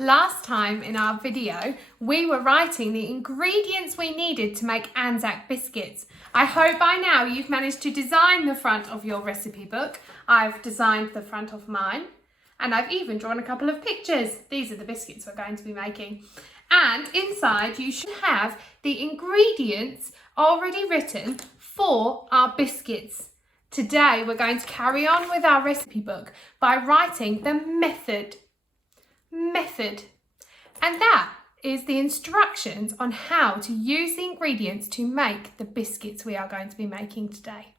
Last time in our video, we were writing the ingredients we needed to make Anzac biscuits. I hope by now you've managed to design the front of your recipe book. I've designed the front of mine, and I've even drawn a couple of pictures. These are the biscuits we're going to be making. And inside you should have the ingredients already written for our biscuits. Today we're going to carry on with our recipe book by writing the method. And that is the instructions on how to use the ingredients to make the biscuits we are going to be making today.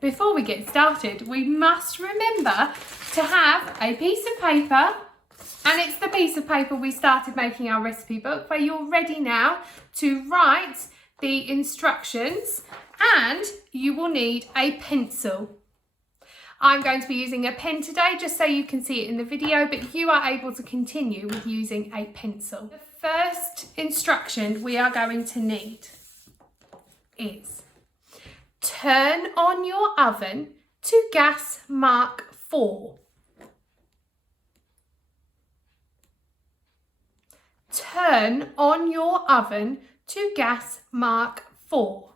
Before we get started, we must remember to have a piece of paper, and it's the piece of paper we started making our recipe book where you're ready now to write the instructions, and you will need a pencil. I'm going to be using a pen today just so you can see it in the video, but you are able to continue with using a pencil. The first instruction we are going to need is turn on your oven to gas mark 4. Turn on your oven to gas mark 4.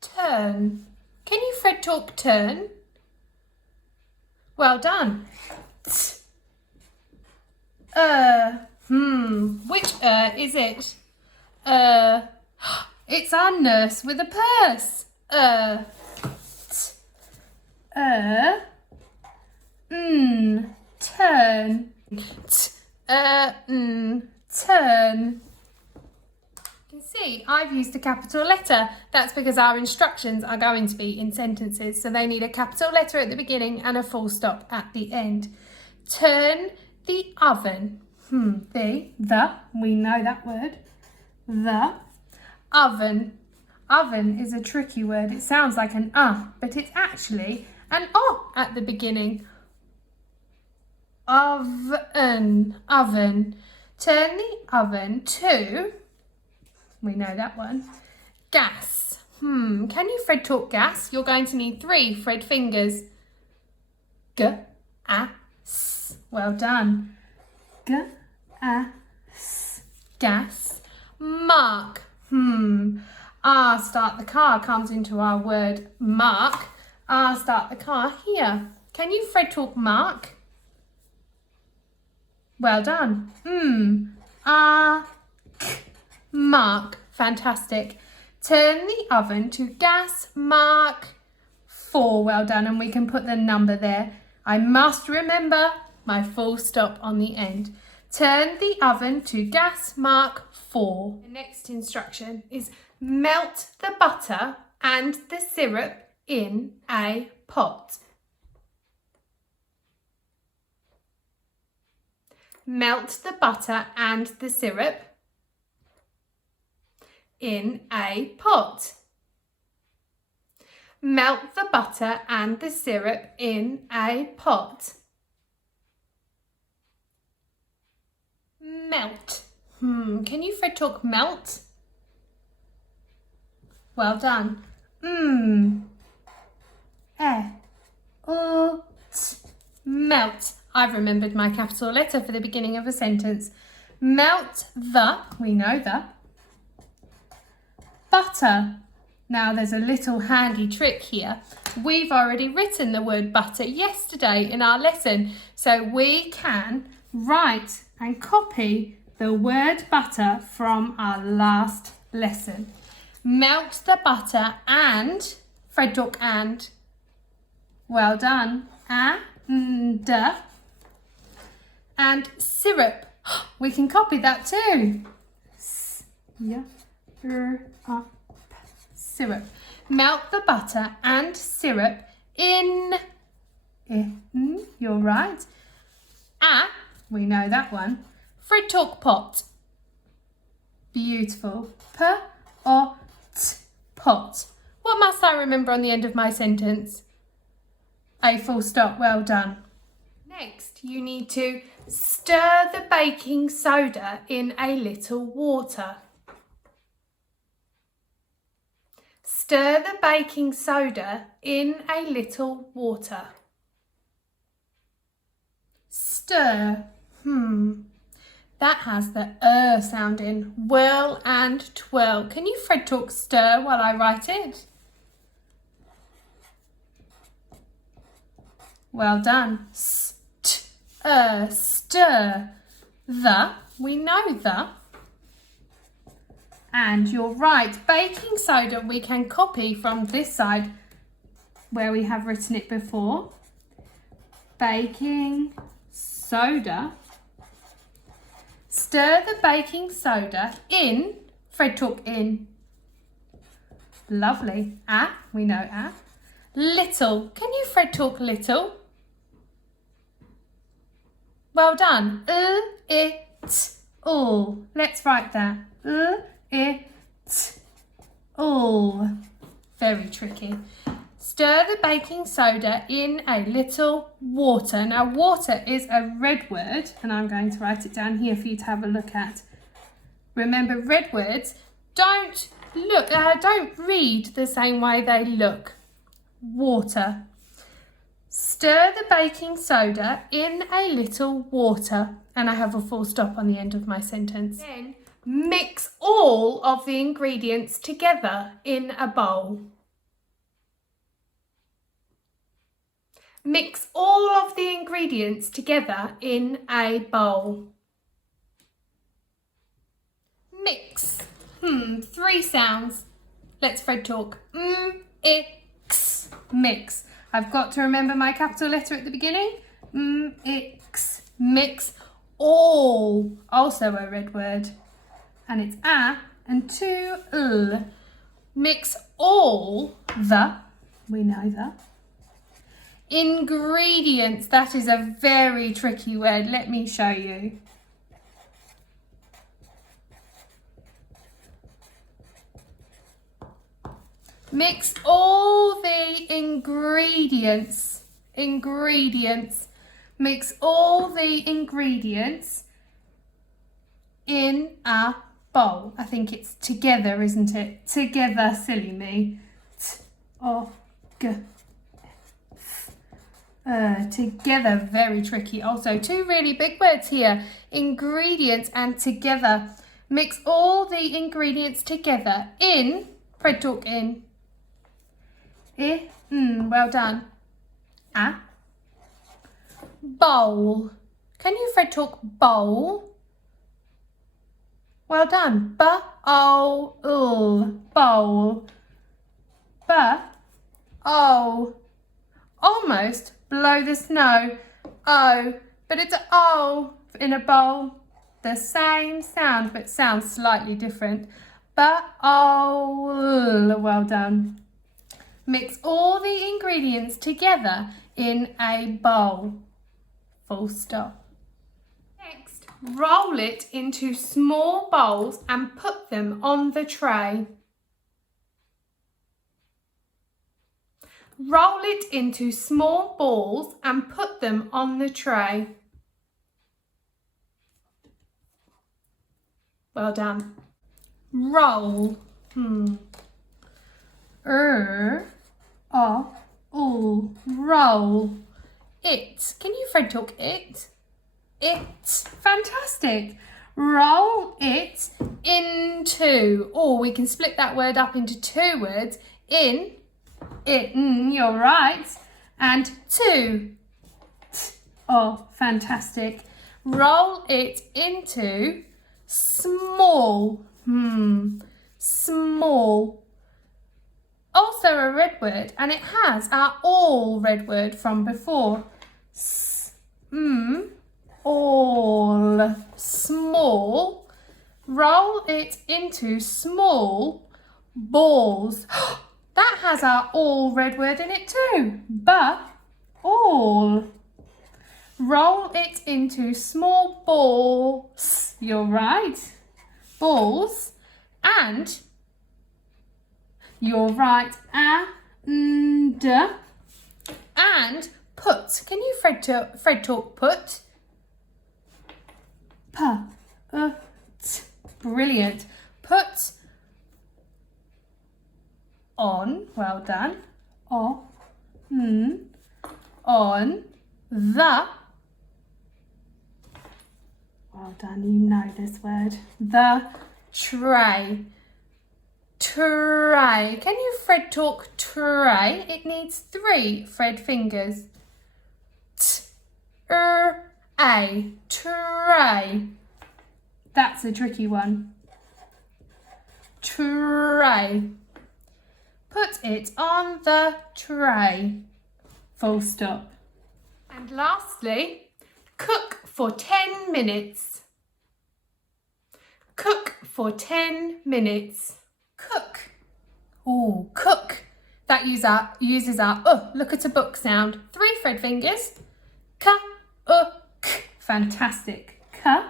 Turn. Can you Fred talk turn? Well done. Which is it? It's our nurse with a purse. Turn. Turn. You can see I've used a capital letter. That's because our instructions are going to be in sentences, so they need a capital letter at the beginning and a full stop at the end. Turn the oven. We know that word. The oven. Oven is a tricky word. It sounds like an but it's actually an o at the beginning. Oven. Turn the oven to, we know that one, gas. Can you Fred talk gas? You're going to need 3 Fred fingers. G-A-S. Well done. G-A-S. Gas. Mark. Start the car comes into our word mark. Start the car here. Can you Fred talk mark? Well done. Mark. Fantastic. Turn the oven to gas mark 4. Well done. And we can put the number there. I must remember my full stop on the end. Turn the oven to gas mark 4. The next instruction is melt the butter and the syrup in a pot. Melt the butter and the syrup in a pot. Melt the butter and the syrup in a pot. Melt. Can you Fred talk melt? Well done. Melt. I've remembered my capital letter for the beginning of a sentence. Melt the, we know the, butter. Now there's a little handy trick here. We've already written the word butter yesterday in our lesson, so we can write and copy the word butter from our last lesson. Melt the butter and, Fred talk and, well done, and syrup. We can copy that too. Syrup. Melt the butter and syrup in, you're right. We know that one. Fred talk pot. Beautiful. Pot. What must I remember on the end of my sentence? A full stop. Well done. Next, you need to stir the baking soda in a little water. Stir the baking soda in a little water. Stir. That has the sound in. Whirl and twirl. Can you Fred talk stir while I write it? Well done. Stir. The. We know the. And you're right. Baking soda we can copy from this side where we have written it before. Baking soda. Stir the baking soda in. Fred talk in. Lovely. We know Little. Can you Fred talk little? Well done. It, all. Let's write that. It, all. Very tricky. Stir the baking soda in a little water. Now water is a red word and I'm going to write it down here for you to have a look at. Remember, red words don't read the same way they look. Water. Stir the baking soda in a little water. And I have a full stop on the end of my sentence. Then mix all of the ingredients together in a bowl. Mix all of the ingredients together in a bowl. Mix. 3 sounds. Let's Fred talk. X. Mix. I've got to remember my capital letter at the beginning. X. Mix. All. Also a red word. And it's a and 2 l. Mix all the. We know the. Ingredients. That is a very tricky word. Let me show you. Mix all the ingredients. Mix all the ingredients in a bowl. I think it's together, isn't it? Together, silly me. Together, very tricky. Also, 2 really big words here. Ingredients and together. Mix all the ingredients together in. Fred talk in. Well done. A. Bowl. Can you Fred talk bowl? Well done. B-O-L. Bowl. B-O. Almost below the snow. O. But it's a O in a bowl. The same sound, but sounds slightly different. B-O-L. Well done. Mix all the ingredients together in a bowl. Full stop. Next, roll it into small bowls and put them on the tray. Roll it into small balls and put them on the tray. Well done. Roll. Roll. It. Can you Fred talk it? It. Fantastic. Roll it into. Or we can split that word up into 2 words. In. It. You're right. And to. Oh, fantastic. Roll it into small. Small. Also a red word, and it has our all red word from before. All. Small. Roll it into small balls. That has our all red word in it too. All. Roll it into small balls. You're right. Balls. And you're right. And put. Can you Fred talk put? Brilliant. Put on, well done, on the, well done, you know this word, the tray. Tray. Can you Fred talk tray? It needs 3 Fred fingers. A. Tray. That's a tricky one. Tray. Put it on the tray. Full stop. And lastly, cook for 10 minutes. Cook for 10 minutes. Cook. Oh, cook. That uses our look at a book sound. 3 Fred fingers. K. Fantastic. K.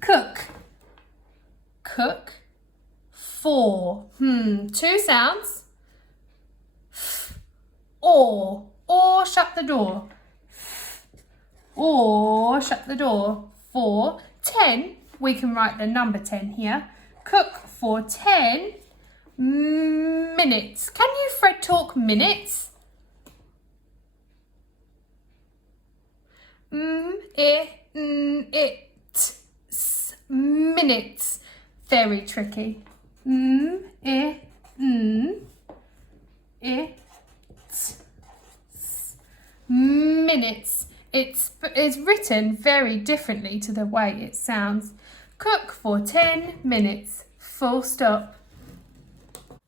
Cook. Cook. 4. 2 sounds. Or shut the door. Or shut the door. 4. 10. We can write the number 10 here. Cook for 10 minutes. Can you Fred talk minutes? Minutes. Very tricky. Minutes. It's written very differently to the way it sounds. Cook for 10 minutes. Full stop.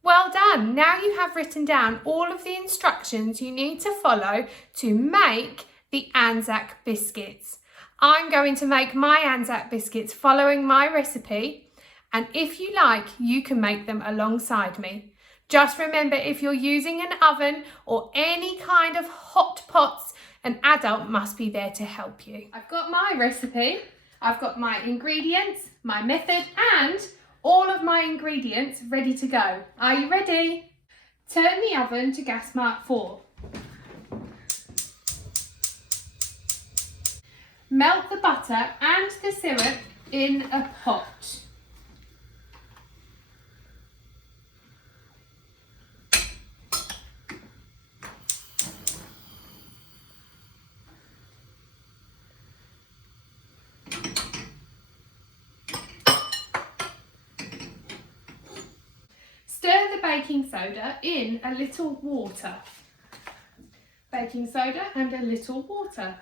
Well done. Now you have written down all of the instructions you need to follow to make the Anzac biscuits. I'm going to make my Anzac biscuits following my recipe, and if you like, you can make them alongside me. Just remember, if you're using an oven or any kind of hot pots, an adult must be there to help you. I've got my recipe, I've got my ingredients, my method, and all of my ingredients ready to go. Are you ready? Turn the oven to gas mark 4. Melt the butter and the syrup in a pot. Stir the baking soda in a little water. Baking soda and a little water.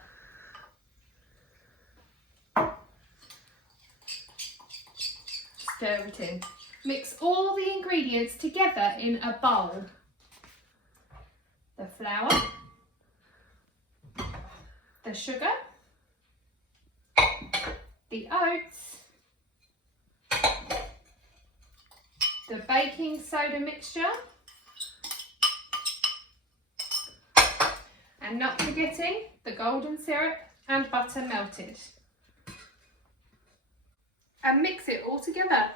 Stir it in. Mix all the ingredients together in a bowl. The flour, the sugar, the oats, the baking soda mixture, and not forgetting the golden syrup and butter melted. And mix it all together.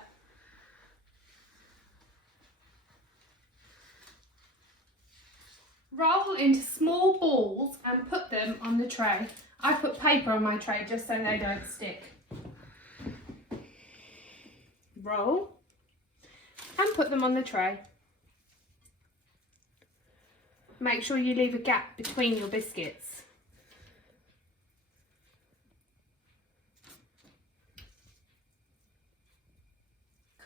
Roll into small balls and put them on the tray. I put paper on my tray just so they don't stick. Roll and put them on the tray. Make sure you leave a gap between your biscuits.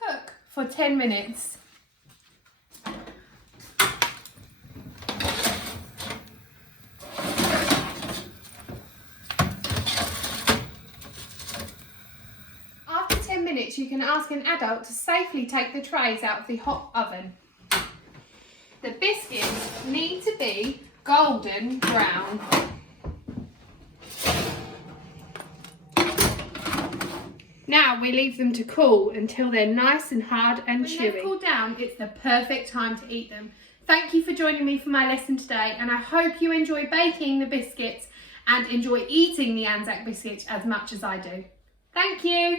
Cook for 10 minutes. After 10 minutes, you can ask an adult to safely take the trays out of the hot oven. The biscuits need to be golden brown. Now we leave them to cool until they're nice and hard and chewy. When they've cooled down, it's the perfect time to eat them. Thank you for joining me for my lesson today, and I hope you enjoy baking the biscuits and enjoy eating the Anzac biscuits as much as I do. Thank you.